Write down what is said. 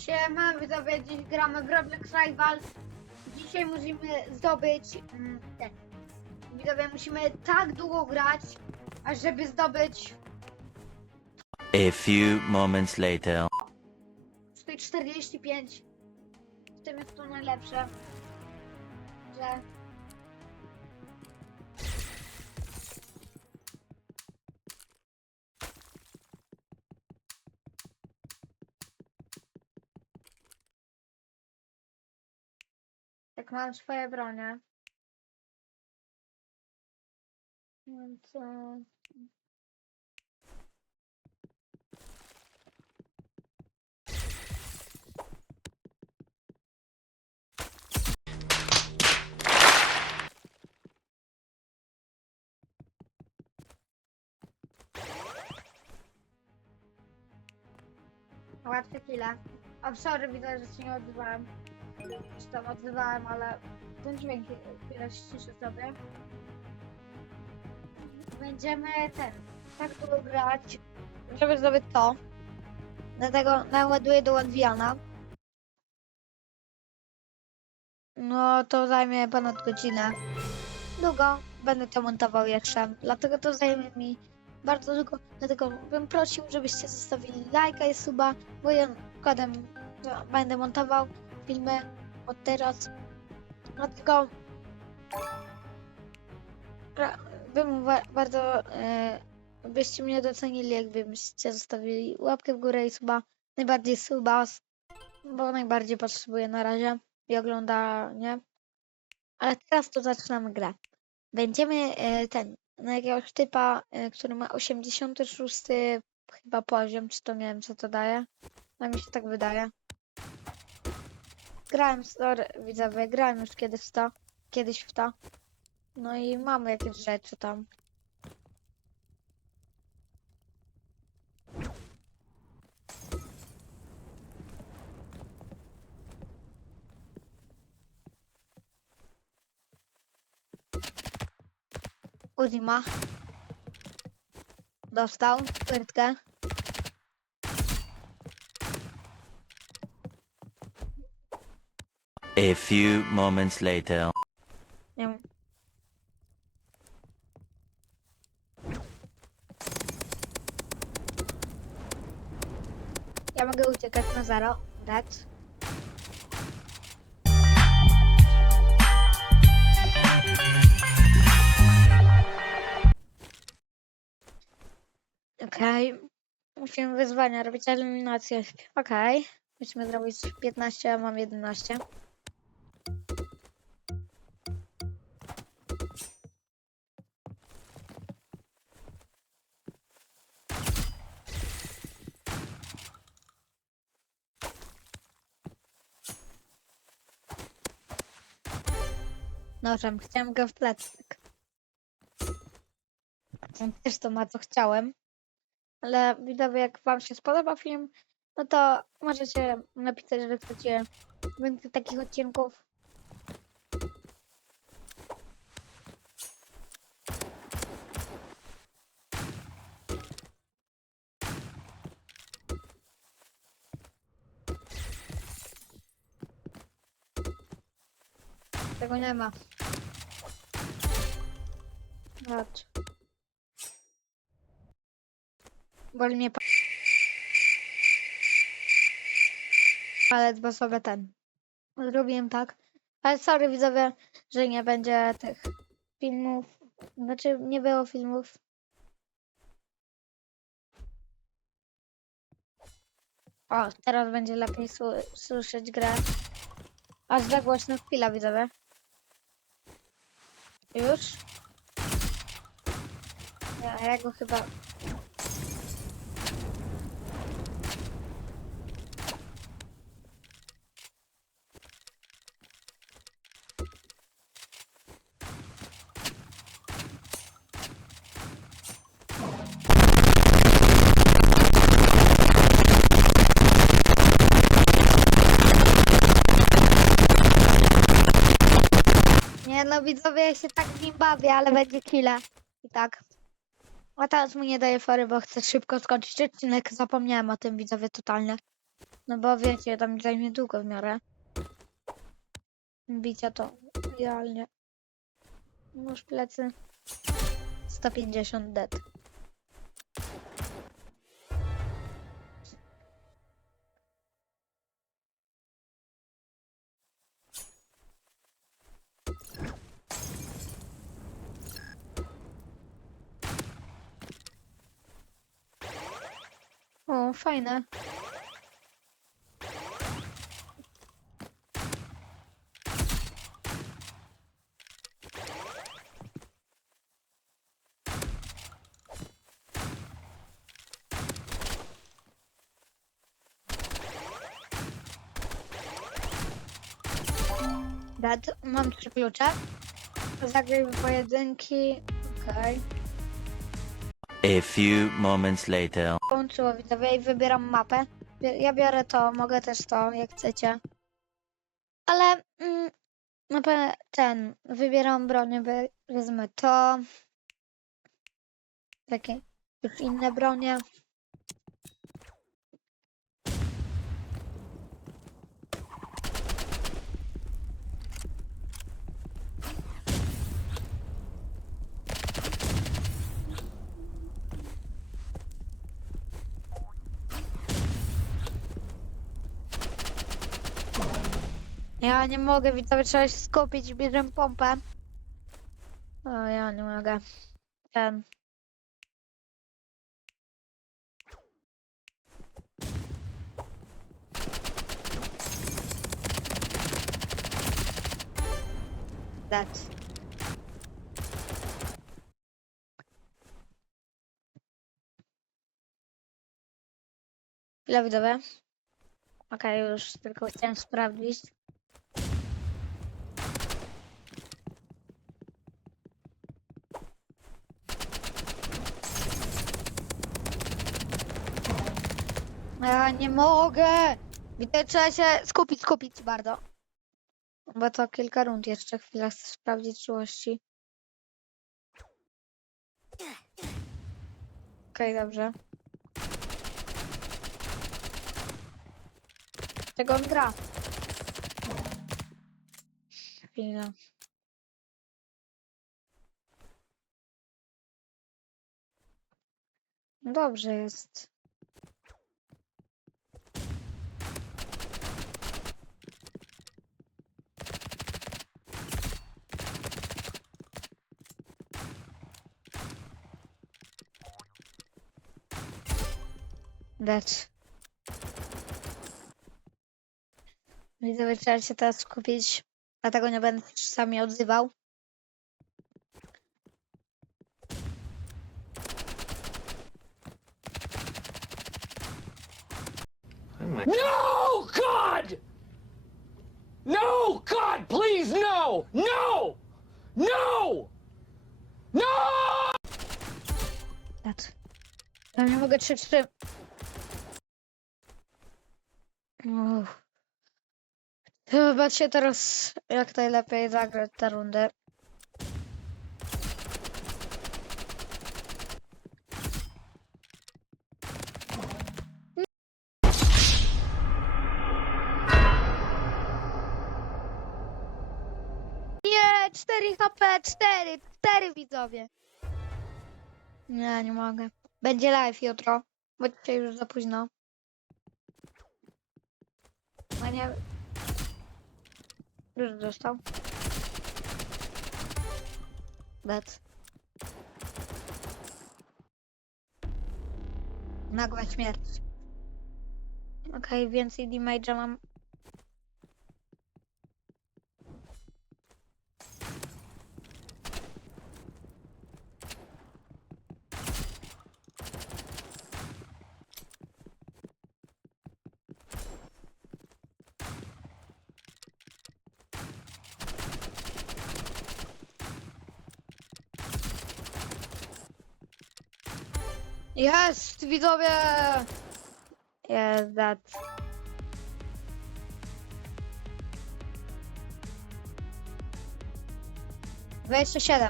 Siema, widzowie, dziś gramy w Roblox Rivals. Dzisiaj musimy zdobyć mm, ten. Widzowie, musimy tak długo grać, aż żeby zdobyć A few moments later. 45. W tym jest to najlepsze, że jak mam swoje bronie. Więc e, łatwe chwile. O, sorry, widzę, że się nie odzywałem. Czy tam odzywałem, ale ten dźwięk chwilę ściszę sobie. Będziemy ten, tak długo grać, żeby zdobyć to. Dlatego naładuję do Ładwiana. No, to zajmie ponad godzinę. Długo będę to montował jeszcze, dlatego to zajmie mi bardzo długo. Dlatego bym prosił, żebyście zostawili lajka i suba, bo ja kodem no, będę montował filmy od teraz. Dlatego bym bardzo, e, byście mnie docenili, jakbyście zostawili łapkę w górę i suba. Najbardziej suba, bo najbardziej potrzebuję na razie i oglądanie. Ale teraz to zaczynamy grę. Będziemy e, ten, na jakiegoś typa, e, który ma 86 chyba poziom, czy to nie wiem co to daje. A mi się tak wydaje. Grałem, sorry, widzowie, grałem już kiedyś w to, kiedyś w to. No i mamy jakieś rzeczy tam. Uzima. Dostał płytkę. A few moments later. Nie wiem. Ja mogę uciekać na zero. Dead. Okej. Musimy wyzwania robić eliminację. Okej. Musimy zrobić 15, a mam 11. Nożem, chciałem go w plecak. On też to ma, co chciałem. Ale widzowie, jak wam się spodoba film, no to możecie napisać, że chcecie więcej takich odcinków. Tego nie ma. Zobacz. Boli mnie pa- palec, bo sobie ten. Zrobiłem tak. Ale sorry widzowie, że nie będzie tych filmów. Znaczy nie było filmów. O, teraz będzie lepiej sły- słyszeć grę. Aż za głośno chwila widzowie. Już? Ja, ja go chyba ja się tak w nim bawię, ale będzie killa. I tak. A teraz mu nie daję fory, bo chcę szybko skończyć odcinek. Zapomniałem o tym widzowie totalnie. No bo wiecie, tam zajmie długo w miarę. Bicia to idealnie. Nóż plecy. 150 dead. Fajne. Dad, mam trzy klucze. Zagraj w pojedynki. Okej. A few moments later. Widzowie i wybieram mapę. Ja biorę to, mogę też to, jak chcecie. Ale mm, mapę ten, wybieram wy- wezmę to. Takie już inne bronie. Ja nie mogę, widzowie, trzeba się skupić, bierzemy pompę. O, ja nie mogę. Ten. That. Ile widzowie? Okej, już tylko chciałem sprawdzić. Ja nie mogę! Widzę, trzeba się skupić, skupić bardzo. Bo to kilka rund jeszcze, chwila chcę sprawdzić czułości. Okej, dobrze. Czego on gra? Chwila. No Dobrze jest. Dać. Widzę, trzeba się teraz skupić, dlatego nie będę się czasami odzywał. No, God! No, God, please, no! No! No! No! Dat. Ja nie mogę 3-3. Uff. Chyba się teraz jak najlepiej zagrać tę rundę. Nie, 4 HP, 4, 4 widzowie. Nie, nie mogę. Będzie live jutro, bo dzisiaj już za późno. A nie... Już dostał. Bet. Nagła śmierć. Okej, więcej damage'a mam. Jest, widzowie! Jest, that. Dwadzieścia siedem.